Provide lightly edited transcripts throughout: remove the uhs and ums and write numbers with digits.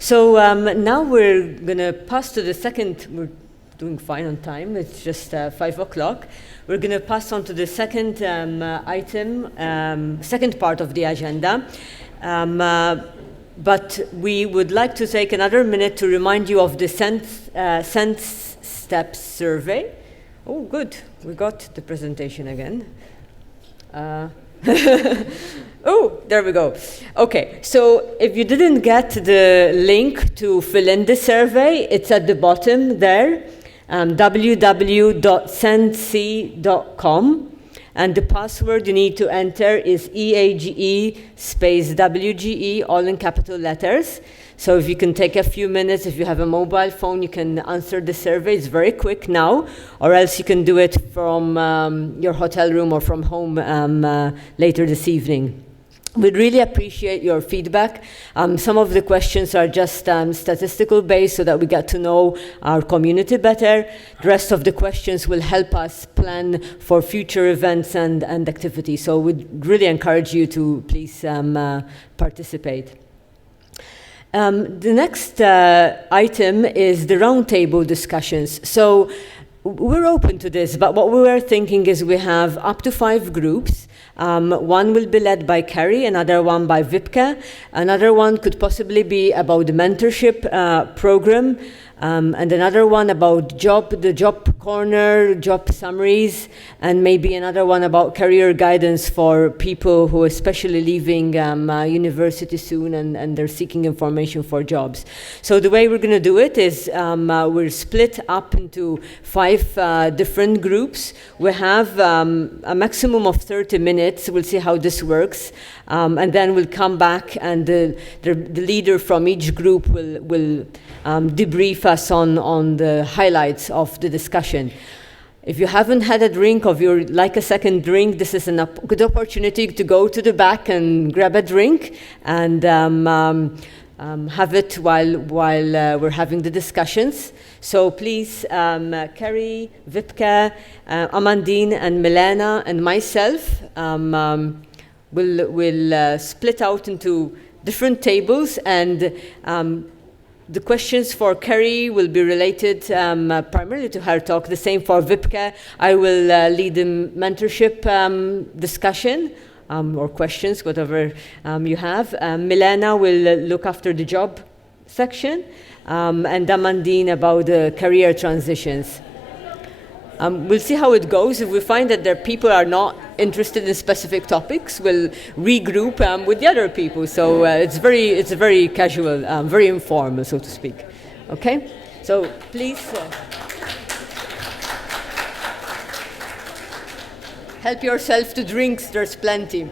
So now we're going to pass to the second, we're doing fine on time, it's just 5 o'clock. We're going to pass on to the second item, second part of the agenda. But we would like to take another minute to remind you of the Sense Steps survey. Oh, good, we got the presentation again. Oh, there we go. Okay, so if you didn't get the link to fill in the survey, it's at the bottom there, www.sense.com. And the password you need to enter is EAGE space WGE, all in capital letters. So if you can take a few minutes, if you have a mobile phone, you can answer the survey. It's very quick now, or else you can do it from your hotel room or from home later this evening. We'd really appreciate your feedback. Some of the questions are just statistical based so that we get to know our community better. The rest of the questions will help us plan for future events and activities. So we'd really encourage you to please participate. The next item is the roundtable discussions. So we're open to this, but what we were thinking is we have up to 5 groups. One will be led by Carrie, another one by Vipka, another one could possibly be about the mentorship program, and another one about the job corner, job summaries, and maybe another one about career guidance for people who are especially leaving university soon and they're seeking information for jobs. So the way we're going to do it is we're split up into 5 different groups. We have a maximum of 30 minutes. We'll see how this works. And then we'll come back and the leader from each group will debrief us on the highlights of the discussion. If you haven't had a drink or you'd like a second drink, this is a good opportunity to go to the back and grab a drink and have it while we're having the discussions. So please, Carrie, Vipka, Amandine, and Milena, and myself will split out into different tables, and the questions for Carrie will be related primarily to her talk. The same for Vipka. I will lead the mentorship discussion or questions, whatever you have. Milena will look after the job section, and Amandine about the career transitions. We'll see how it goes. If we find that people are not interested in specific topics, we'll regroup with the other people. So it's very casual, very informal, so to speak. Okay? So please help yourself to drinks. There's plenty.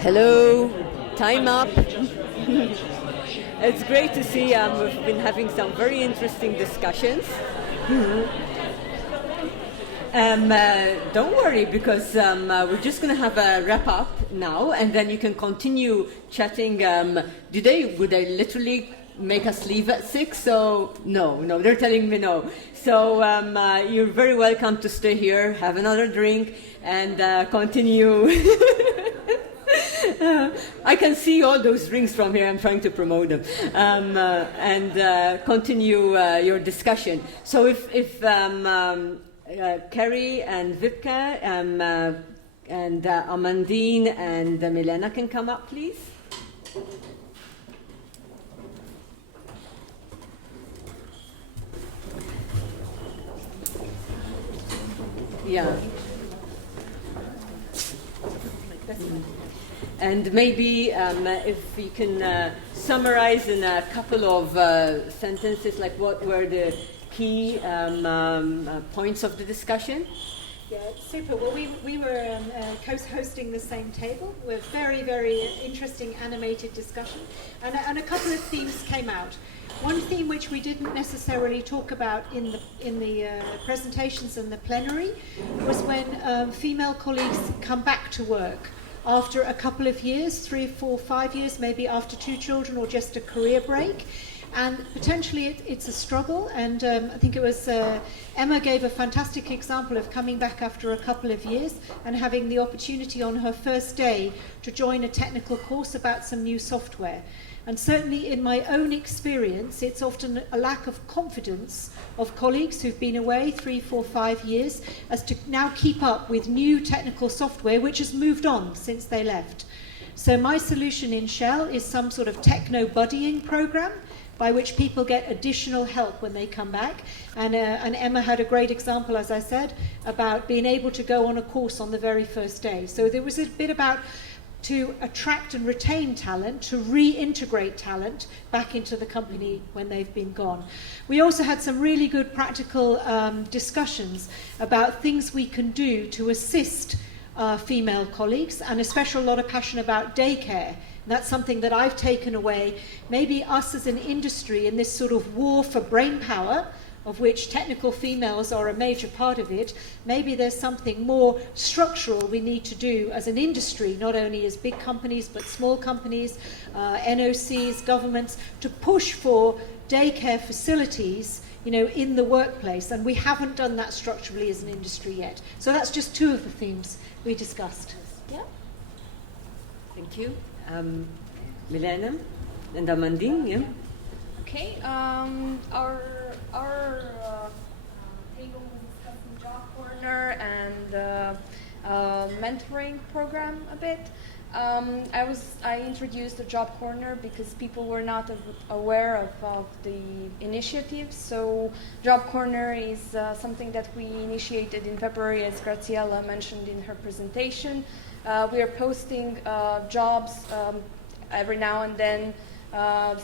Hello, time up. It's great to see we've been having some very interesting discussions. Don't worry, because we're just going to have a wrap up now, and then you can continue chatting. Would they literally make us leave at 6? So no, they're telling me no. So you're very welcome to stay here, have another drink, and continue. I can see all those drinks from here. I'm trying to promote them, and continue your discussion. So if Carrie and Vipka and Amandine and Milena can come up, please. Yeah. That's fine. And maybe if you can summarize in a couple of sentences, like what were the key points of the discussion? Yeah, super. Well, we were co-hosting the same table with very, very interesting animated discussion, and a couple of themes came out. One theme which we didn't necessarily talk about in the presentations and the plenary was when female colleagues come back to work after a couple of years, 3, 4, 5 years, maybe after 2 children or just a career break. And potentially it's a struggle, and I think it was Emma gave a fantastic example of coming back after a couple of years and having the opportunity on her first day to join a technical course about some new software. And certainly in my own experience, it's often a lack of confidence of colleagues who've been away 3, 4, 5 years as to now keep up with new technical software which has moved on since they left. So my solution in Shell is some sort of techno-buddying program by which people get additional help when they come back. And Emma had a great example, as I said, about being able to go on a course on the very first day. So there was a bit about to attract and retain talent, to reintegrate talent back into the company when they've been gone. We also had some really good practical discussions about things we can do to assist female colleagues, and especially a lot of passion about daycare. That's something that I've taken away. Maybe us as an industry in this sort of war for brain power, of which technical females are a major part of it, maybe there's something more structural we need to do as an industry, not only as big companies, but small companies, NOCs, governments, to push for daycare facilities, you know, in the workplace. And we haven't done that structurally as an industry yet. So that's just 2 of the themes we discussed. Yeah. Thank you. Milena and Amandine, yeah. Okay, our table was discussing Job Corner and mentoring program a bit. I introduced the Job Corner because people were not aware of the initiative. So Job Corner is something that we initiated in February, as Graziella mentioned in her presentation. We are posting jobs every now and then.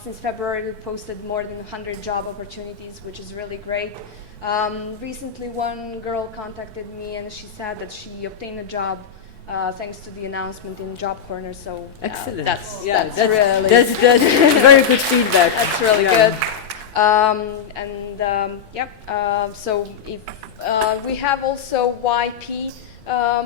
Since February, we posted more than 100 job opportunities, which is really great. Recently, one girl contacted me and she said that she obtained a job thanks to the announcement in Job Corner. So excellent. That's very good feedback. That's really good. So if we have also YP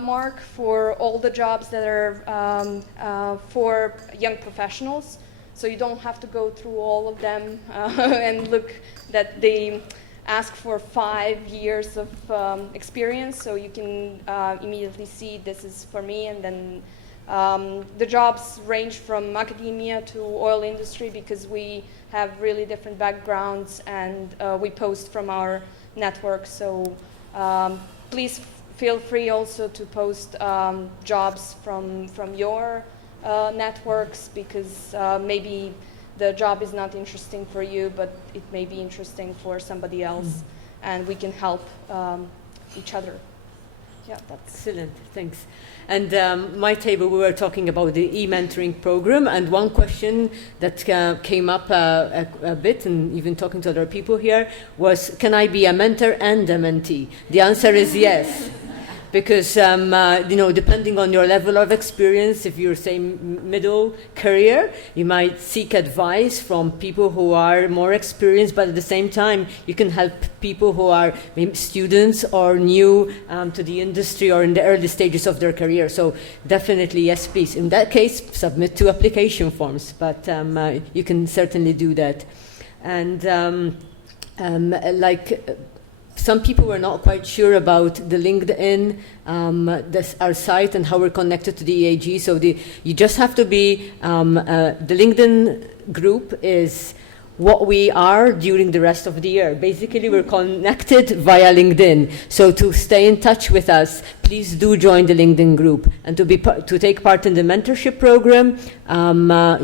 mark for all the jobs that are for young professionals. So you don't have to go through all of them and look that they ask for 5 years of experience. So you can immediately see this is for me. And then the jobs range from academia to oil industry because we have really different backgrounds and we post from our network. So please feel free also to post jobs from your networks, because maybe the job is not interesting for you, but it may be interesting for somebody else, and we can help each other. Yeah, that's excellent. Thanks. And my table, we were talking about the e-mentoring program, and one question that came up a bit, and even talking to other people here, was, can I be a mentor and a mentee? The answer is yes. Because, depending on your level of experience, if you're, say, middle career, you might seek advice from people who are more experienced, but at the same time, you can help people who are maybe students or new to the industry or in the early stages of their career. So definitely, yes, please. In that case, submit 2 application forms, but you can certainly do that. And some people were not quite sure about the LinkedIn, our site, and how we're connected to the EAGE. So you just have to be, the LinkedIn group is what we are during the rest of the year. Basically, we're connected via LinkedIn. So to stay in touch with us, please do join the LinkedIn group. And to take part in the mentorship program,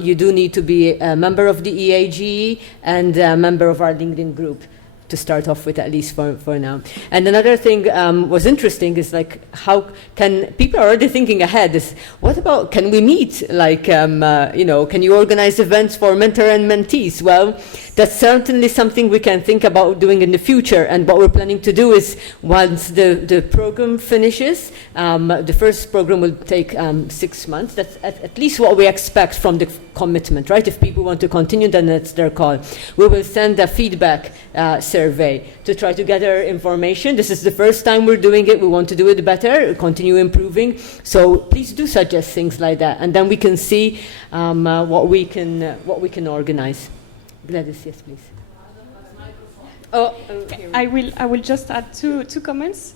you do need to be a member of the EAGE and a member of our LinkedIn group. to start off with, at least for now. And another thing was interesting is like, how can people are already thinking ahead? Is what about, can we meet? Like, can you organize events for mentor and mentees? Well, that's certainly something we can think about doing in the future. And what we're planning to do is, once the program finishes, the first program will take 6 months. That's at least what we expect from the commitment, right? If people want to continue, then that's their call. We will send a feedback survey to try to gather information. This is the first time we're doing it. We want to do it better, continue improving. So please do suggest things like that, and then we can see what we can organize. Gladys, yes, please. I will just add two comments.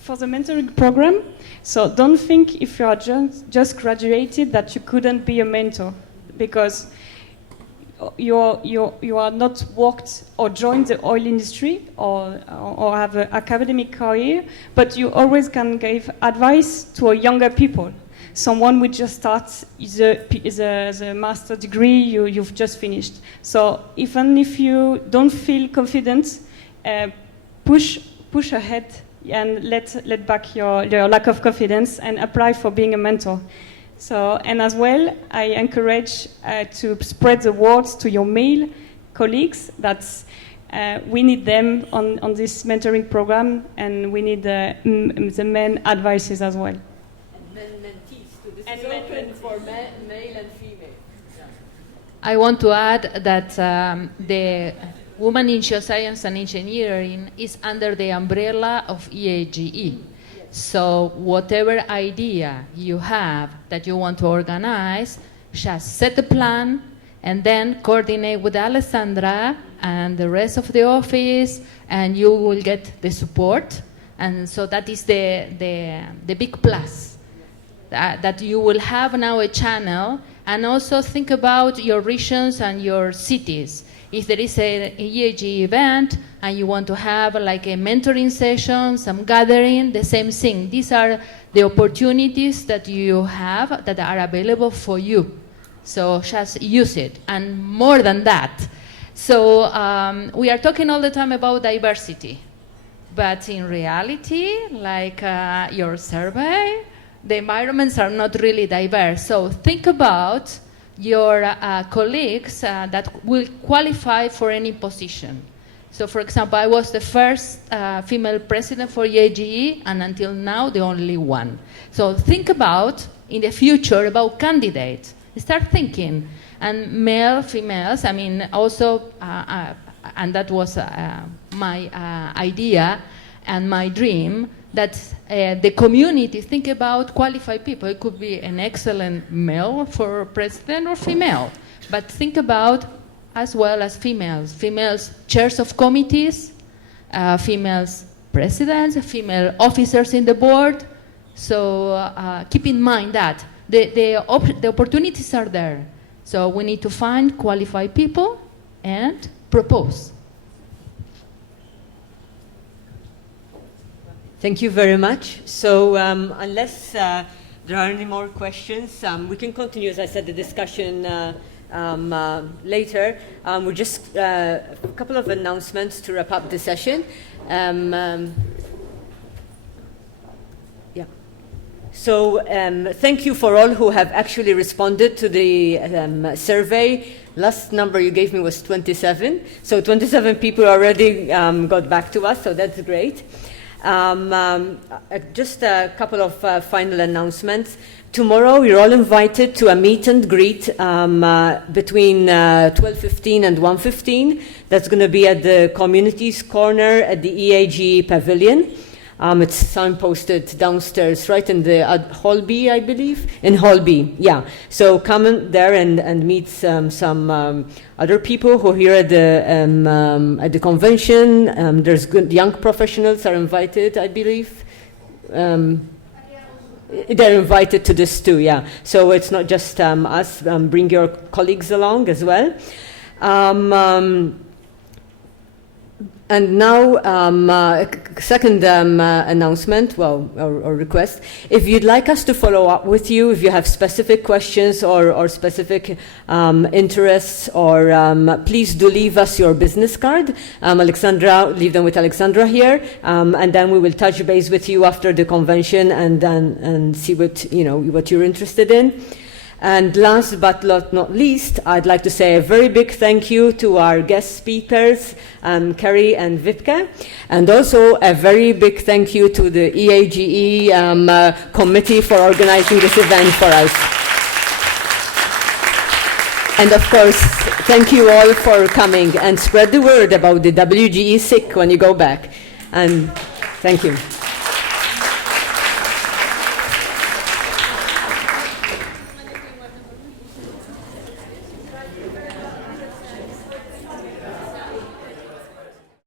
For the mentoring program, so don't think if you are just graduated that you couldn't be a mentor, because you are not worked or joined the oil industry or have an academic career, but you always can give advice to younger people. Someone will just start the master degree you've just finished. So even if you don't feel confident, push ahead and let back your lack of confidence and apply for being a mentor. So, and as well, I encourage to spread the word to your male colleagues that we need them on this mentoring program, and we need the men advices as well. And men mentees too. This is open for male and female. Yeah. I want to add that the Women in Geoscience and Engineering is under the umbrella of EAGE. So whatever idea you have that you want to organize, just set a plan and then coordinate with Alessandra and the rest of the office, and you will get the support. And so that is the big plus, that you will have now a channel. And also think about your regions and your cities. If there is an EAGE event and you want to have like a mentoring session, some gathering, the same thing. These are the opportunities that you have that are available for you. So just use it. And more than that. So we are talking all the time about diversity. But in reality, like your survey, the environments are not really diverse. So think about your colleagues that will qualify for any position. So for example, I was the first female president for EAGE, and until now the only one. So think about, in the future, about candidates. Start thinking. And male, females, I mean, also, and that was my idea and my dream, that the community think about qualified people. It could be an excellent male for president or female, but think about as well as females. Females chairs of committees, females presidents, female officers in the board. So keep in mind that the opportunities are there. So we need to find qualified people and propose. Thank you very much. So unless there are any more questions, we can continue, as I said, the discussion later. We're just a couple of announcements to wrap up the session. So thank you for all who have actually responded to the survey. Last number you gave me was 27. So 27 people already got back to us, so that's great. Just a couple of final announcements. Tomorrow, you're all invited to a meet and greet between 12:15 and 1:15. That's going to be at the Communities Corner at the EAGE Pavilion. It's signposted downstairs, right in the Hall B, I believe? In Hall B, yeah. So come in there and meet some other people who are here at the convention. There's good young professionals are invited, I believe. They're invited to this too, yeah. So it's not just us. Bring your colleagues along as well. And now, second announcement, or request. If you'd like us to follow up with you, if you have specific questions or specific interests, or please do leave us your business card. Alexandra, leave them with Alexandra here, and then we will touch base with you after the convention and see what you're interested in. And last but not least, I'd like to say a very big thank you to our guest speakers, Kerry and Vipke, and also a very big thank you to the EAGE committee for organizing this event for us. And of course, thank you all for coming, and spread the word about the WGE SIC when you go back. And thank you.